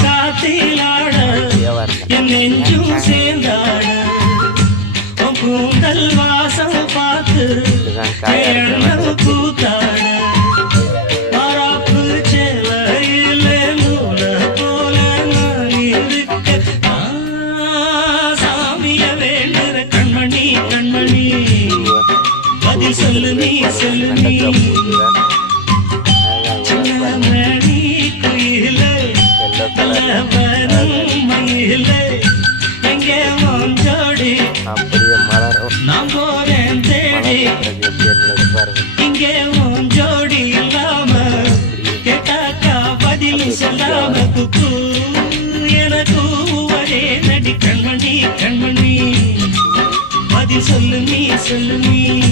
காத்திலாட என் நெஞ்சும் சேர்ந்தாட கூந்தல் வாசம் பார்த்து கூத்தாட மராப்பு சேலையில நூல போல நான் இருக்க சாமிய வேண்டுற கண்மணி கண்மணி பதில் சொல்லு நீ சொல்லு நீ நான் போறேன் தேடி இங்கே உன் ஜோடி இல்லாம கேட்டாக்கா பதில் சொல்லாம குக்கு எனக்கு ஒரே நடி கண்மணி கண்மணி பதில் சொல்லு நீ சொல்லு நீ